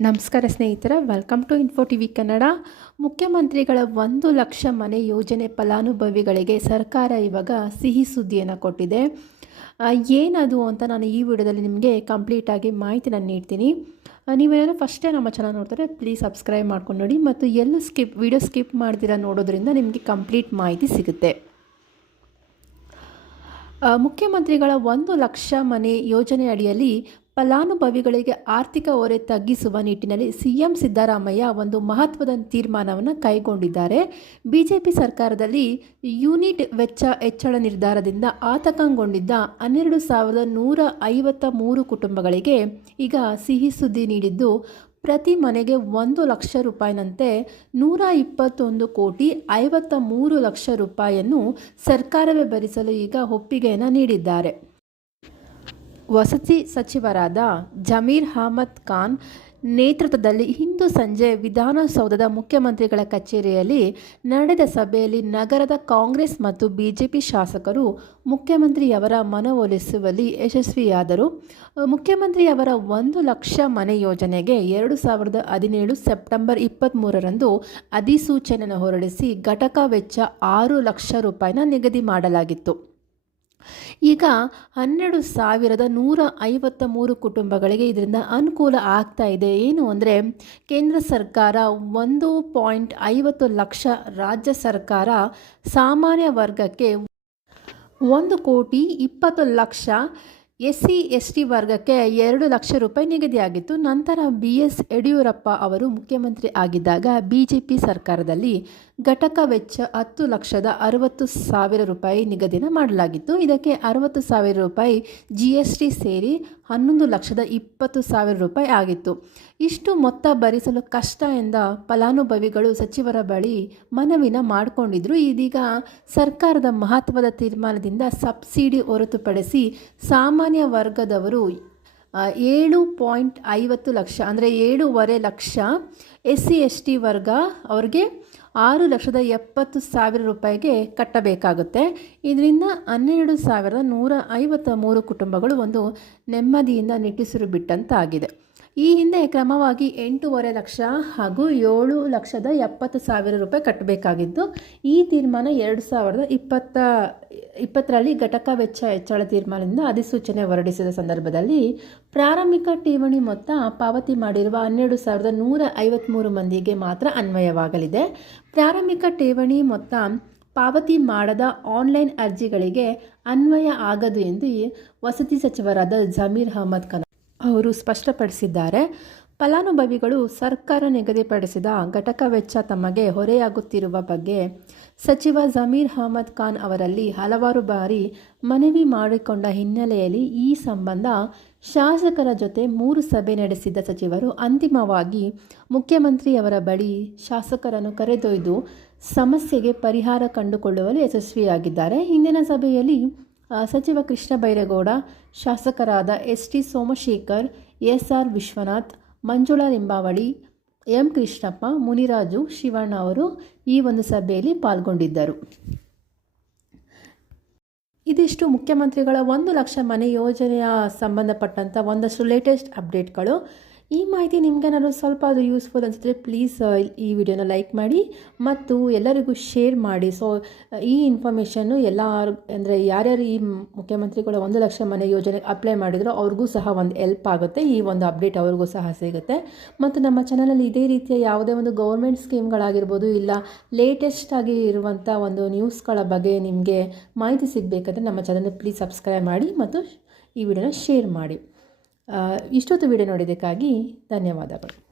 ನಮಸ್ಕಾರ ಸ್ನೇಹಿತರ welcome to info T V Kannada ಮುಖ್ಯಮಂತ್ರಿಗಳ ಒಂದು ಲಕ್ಷ ಮನೆ ಯೋಜನೆ ಫಲಾನುಭವಿಗಳಿಗೆ ಸರ್ಕಾರ ಇವಾಗ ಸಿಹಿ ಸುದ್ದಿಯನ್ನು ಕೊಟ್ಟಿದೆ. ಏನದು ಅಂತ ನಾನು ಈ ವಿಡಿಯೋದಲ್ಲಿ ನಿಮಗೆ ಕಂಪ್ಲೀಟಾಗಿ ಮಾಹಿತಿನ ನೀಡ್ತೀನಿ. ಆ, ನೀವೇನಾದರೂ ಫಸ್ಟೇ ನಮ್ಮ ಚಾನಲ್ ನೋಡ್ತಾರೆ ಪ್ಲೀಸ್ ಸಬ್ಸ್ಕ್ರೈಬ್ ಮಾಡ್ಕೊಂಡು ನೋಡಿ ಮತ್ತು ಎಲ್ಲೂ ಸ್ಕಿಪ್ ವಿಡಿಯೋ ಸ್ಕಿಪ್ ಮಾಡ್ದಿರ ನೋಡೋದ್ರಿಂದ ನಿಮಗೆ ಕಂಪ್ಲೀಟ್ ಮಾಹಿತಿ ಸಿಗುತ್ತೆ. ಮುಖ್ಯಮಂತ್ರಿಗಳ ಒಂದು ಲಕ್ಷ ಮನೆ ಯೋಜನೆ ಅಡಿಯಲ್ಲಿ ಫಲಾನುಭವಿಗಳಿಗೆ ಆರ್ಥಿಕ ಹೊರೆ ತಗ್ಗಿಸುವ ನಿಟ್ಟಿನಲ್ಲಿ ಸಿಎಂ ಸಿದ್ದರಾಮಯ್ಯ ಒಂದು ಮಹತ್ವದ ತೀರ್ಮಾನವನ್ನು ಕೈಗೊಂಡಿದ್ದಾರೆ. ಬಿಜೆಪಿ ಸರ್ಕಾರದಲ್ಲಿ ಯೂನಿಟ್ ವೆಚ್ಚ ಹೆಚ್ಚಳ ನಿರ್ಧಾರದಿಂದ ಆತಂಕಗೊಂಡಿದ್ದ ಹನ್ನೆರಡು ಸಾವಿರದ ನೂರ ಐವತ್ತ ಮೂರು ಕುಟುಂಬಗಳಿಗೆ ಈಗ ಸಿಹಿ ಸುದ್ದಿ ನೀಡಿದ್ದು, ಪ್ರತಿ ಮನೆಗೆ ಒಂದು ಲಕ್ಷ ರೂಪಾಯಿನಂತೆ ನೂರ ಇಪ್ಪತ್ತೊಂದು ಕೋಟಿ ಐವತ್ತ ಮೂರು ಲಕ್ಷ ರೂಪಾಯಿಯನ್ನು ಸರ್ಕಾರವೇ ಭರಿಸಲು ಈಗ ಒಪ್ಪಿಗೆಯನ್ನು ನೀಡಿದ್ದಾರೆ. ವಸತಿ ಸಚಿವರಾದ ಜಮೀರ್ ಅಹಮದ್ ಖಾನ್ ನೇತೃತ್ವದಲ್ಲಿ ಇಂದು ಸಂಜೆ ವಿಧಾನಸೌಧದ ಮುಖ್ಯಮಂತ್ರಿಗಳ ಕಚೇರಿಯಲ್ಲಿ ನಡೆದ ಸಭೆಯಲ್ಲಿ ನಗರದ ಕಾಂಗ್ರೆಸ್ ಮತ್ತು ಬಿಜೆಪಿ ಶಾಸಕರು, ಮುಖ್ಯಮಂತ್ರಿಯವರ ಮನವೊಲಿಸುವಲ್ಲಿ ಯಶಸ್ವಿಯಾದರು. ಮುಖ್ಯಮಂತ್ರಿಯವರ ಒಂದು ಲಕ್ಷ ಮನೆ ಯೋಜನೆಗೆ ಎರಡು ಸಾವಿರದ ಹದಿನೇಳು ಸೆಪ್ಟೆಂಬರ್ ಇಪ್ಪತ್ತ್ಮೂರರಂದು ಅಧಿಸೂಚನೆಯನ್ನು ಹೊರಡಿಸಿ ಘಟಕ ವೆಚ್ಚ ಆರು ಲಕ್ಷ ರೂಪಾಯಿನ ನಿಗದಿ ಮಾಡಲಾಗಿತ್ತು. ಈಗ ಹನ್ನೆರಡು ಸಾವಿರದ ನೂರ ಐವತ್ತ ಮೂರು ಕುಟುಂಬಗಳಿಗೆ ಇದರಿಂದ ಅನುಕೂಲ ಆಗ್ತಾ ಇದೆ. ಏನು ಅಂದರೆ, ಕೇಂದ್ರ ಸರ್ಕಾರ ಒಂದು ಪಾಯಿಂಟ್ ಐವತ್ತು ಲಕ್ಷ ರಾಜ್ಯ ಸರ್ಕಾರ ಸಾಮಾನ್ಯ ವರ್ಗಕ್ಕೆ ಒಂದು ಕೋಟಿ ಇಪ್ಪತ್ತು lakh S C S T ವರ್ಗಕ್ಕೆ ಎರಡು ಲಕ್ಷ ರೂಪಾಯಿ ನಿಗದಿಯಾಗಿತ್ತು. ನಂತರ ಬಿ ಎಸ್ ಯಡಿಯೂರಪ್ಪ ಅವರು ಮುಖ್ಯಮಂತ್ರಿ ಆಗಿದ್ದಾಗ ಬಿ ಜೆ ಪಿ ಸರ್ಕಾರದಲ್ಲಿ ಘಟಕ ವೆಚ್ಚ ಹತ್ತು ಲಕ್ಷದ ಅರವತ್ತು ಸಾವಿರ ರೂಪಾಯಿ ನಿಗದಿನ ಮಾಡಲಾಗಿತ್ತು. ಇದಕ್ಕೆ ಅರವತ್ತು ಸಾವಿರ ರೂಪಾಯಿ ಜಿ ಎಸ್ ಟಿ ಸೇರಿ ಹನ್ನೊಂದು ಲಕ್ಷದ ಇಪ್ಪತ್ತು ಸಾವಿರ ರೂಪಾಯಿ ಆಗಿತ್ತು. ಇಷ್ಟು ಮೊತ್ತ ಭರಿಸಲು ಕಷ್ಟ ಎಂದ ಫಲಾನುಭವಿಗಳು ಸಚಿವರ ಬಳಿ ಮನವಿನ ಮಾಡಿಕೊಂಡಿದ್ರು. ಇದೀಗ ಸರ್ಕಾರದ ಮಹತ್ವದ ತೀರ್ಮಾನದಿಂದ ಸಬ್ಸಿಡಿ ಹೊರತುಪಡಿಸಿ ಸಾಮಾನ್ಯ ವರ್ಗದವರು ಏಳು ಪಾಯಿಂಟ್ ಐವತ್ತು ಲಕ್ಷ, ಅಂದರೆ ಏಳೂವರೆ lakh S C S T ವರ್ಗ ಅವ್ರಿಗೆ ಆರು ಲಕ್ಷದ ಎಪ್ಪತ್ತು ಸಾವಿರ ರೂಪಾಯಿಗೆ ಕಟ್ಟಬೇಕಾಗುತ್ತೆ. ಇದರಿಂದ ಹನ್ನೆರಡು ಸಾವಿರದ ನೂರ ಐವತ್ತ ಮೂರು ಕುಟುಂಬಗಳು ಒಂದು ನೆಮ್ಮದಿಯಿಂದ ನಿಟ್ಟುಸಿರು ಬಿಟ್ಟಂತಾಗಿದೆ. ಈ ಹಿಂದೆ ಕ್ರಮವಾಗಿ ಎಂಟೂವರೆ ಲಕ್ಷ ಹಾಗೂ ಏಳು ಲಕ್ಷದ ಎಪ್ಪತ್ತು ಸಾವಿರ ರೂಪಾಯಿ ಕಟ್ಟಬೇಕಾಗಿದ್ದು ಈ ತೀರ್ಮಾನ ಎರಡು ಸಾವಿರದ ಇಪ್ಪತ್ತ, ಇಪ್ಪತ್ತರಲ್ಲಿ ಘಟಕ ವೆಚ್ಚ ಹೆಚ್ಚಳ ತೀರ್ಮಾನದಿಂದ ಅಧಿಸೂಚನೆ ಹೊರಡಿಸಿದ ಸಂದರ್ಭದಲ್ಲಿ ಪ್ರಾರಂಭಿಕ ಠೇವಣಿ ಮೊತ್ತ ಪಾವತಿ ಮಾಡಿರುವ ಹನ್ನೆರಡು ಸಾವಿರದ ನೂರ ಐವತ್ತ್ಮೂರು ಮಂದಿಗೆ ಮಾತ್ರ ಅನ್ವಯವಾಗಲಿದೆ. ಪ್ರಾರಂಭಿಕ ಠೇವಣಿ ಮೊತ್ತ ಪಾವತಿ ಮಾಡದ ಆನ್ಲೈನ್ ಅರ್ಜಿಗಳಿಗೆ ಅನ್ವಯ ಆಗದು ಎಂದು ವಸತಿ ಸಚಿವರಾದ ಜಮೀರ್ ಅಹಮದ್ ಖಾನ್ ಅವರು ಸ್ಪಷ್ಟಪಡಿಸಿದ್ದಾರೆ, ಫಲಾನುಭವಿಗಳು ಸರ್ಕಾರ ನಿಗದಿಪಡಿಸಿದ ಘಟಕ ವೆಚ್ಚ ತಮಗೆ ಹೊರೆಯಾಗುತ್ತಿರುವ ಬಗ್ಗೆ ಸಚಿವ ಜಮೀರ್ ಅಹಮದ್ ಖಾನ್ ಅವರಲ್ಲಿ ಹಲವಾರು ಬಾರಿ ಮನವಿ ಮಾಡಿಕೊಂಡ ಹಿನ್ನೆಲೆಯಲ್ಲಿ ಈ ಸಂಬಂಧ ಶಾಸಕರ ಜೊತೆ ಮೂರು ಸಭೆ ನಡೆಸಿದ ಸಚಿವರು, ಅಂತಿಮವಾಗಿ ಮುಖ್ಯಮಂತ್ರಿಯವರ ಬಳಿ ಶಾಸಕರನ್ನು ಕರೆದೊಯ್ದು ಸಮಸ್ಯೆಗೆ ಪರಿಹಾರ ಕಂಡುಕೊಳ್ಳುವಲ್ಲಿ ಯಶಸ್ವಿಯಾಗಿದ್ದಾರೆ. ಹಿಂದಿನ ಸಭೆಯಲ್ಲಿ ಸಚಿವ ಕೃಷ್ಣ ಬೈರೇಗೌಡ, ಶಾಸಕರಾದ S T Somashekar, S R Vishwanath, Manjula Limbavali, M Krishnappa, Muniraju Shivanna ಅವರು ಈ ಒಂದು ಸಭೆಯಲ್ಲಿ ಪಾಲ್ಗೊಂಡಿದ್ದರು. ಇದಿಷ್ಟು ಮುಖ್ಯಮಂತ್ರಿಗಳ ಒಂದು ಲಕ್ಷ ಮನೆ ಯೋಜನೆಯ ಸಂಬಂಧಪಟ್ಟಂಥ ಒಂದಷ್ಟು ಲೇಟೆಸ್ಟ್ ಅಪ್ಡೇಟ್ಗಳು ಈ ಮಾಹಿತಿ ನಿಮಗೇನಾದ್ರು ಸ್ವಲ್ಪ ಅದು ಯೂಸ್ಫುಲ್ ಅನಿಸಿದ್ರೆ ಪ್ಲೀಸ್ ಈ ವಿಡಿಯೋನ ಲೈಕ್ ಮಾಡಿ ಮತ್ತು ಎಲ್ಲರಿಗೂ ಶೇರ್ ಮಾಡಿ. ಸೊ ಈ ಇನ್ಫಾರ್ಮೇಷನ್ನು ಎಲ್ಲ ಅಂದರೆ ಯಾರ್ಯಾರು ಈ ಮುಖ್ಯಮಂತ್ರಿಗಳ ಒಂದು ಲಕ್ಷ ಮನೆ ಯೋಜನೆ ಅಪ್ಲೈ ಮಾಡಿದ್ರು ಅವ್ರಿಗೂ ಸಹ ಒಂದು ಎಲ್ಪ್ ಆಗುತ್ತೆ. ಈ ಒಂದು ಅಪ್ಡೇಟ್ ಅವ್ರಿಗೂ ಸಹ ಸಿಗುತ್ತೆ. ಮತ್ತು ನಮ್ಮ ಚಾನಲಲ್ಲಿ ಇದೇ ರೀತಿಯ ಯಾವುದೇ ಒಂದು ಗೌರ್ಮೆಂಟ್ ಸ್ಕೀಮ್ಗಳಾಗಿರ್ಬೋದು ಇಲ್ಲ ಲೇಟೆಸ್ಟ್ ಆಗಿ ಇರುವಂಥ ಒಂದು ನ್ಯೂಸ್ಗಳ ಬಗ್ಗೆ ನಿಮಗೆ ಮಾಹಿತಿ ಸಿಗಬೇಕಂದ್ರೆ ನಮ್ಮ ಚಾನಲ್ನ ಪ್ಲೀಸ್ ಸಬ್ಸ್ಕ್ರೈಬ್ ಮಾಡಿ ಮತ್ತು ಈ ವಿಡಿಯೋನ ಶೇರ್ ಮಾಡಿ. ಇಷ್ಟೊತ್ತು ವಿಡಿಯೋ ನೋಡಿದ್ದಕ್ಕಾಗಿ ಧನ್ಯವಾದಗಳು.